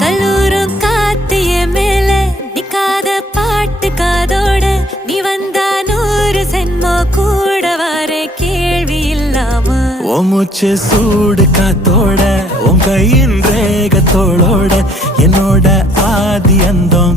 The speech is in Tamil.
கல்லூரும் காத்திய மேல நிக்காத பாட்டு காதோட நீ வந்தா 100 சென்மோ கூட வர கேள்வி இல்லாம மூச்சு சூடு காத்தோட உன் கையின் ரேகத்தோளோட என்னோட ஆதி அந்தம்